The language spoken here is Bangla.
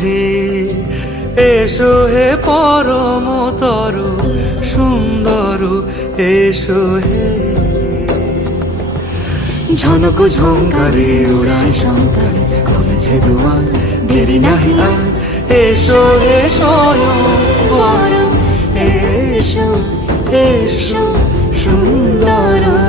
হে, এসো হে পরমতর সুন্দর, এসো হে। ঝনক ঝঙ্কারে উড়ায় শঙ্কারে কমেছে দুয়ার, দেরি নাহি আর, এসো হে স্বয়ং পরম, এসো এসো সুন্দর।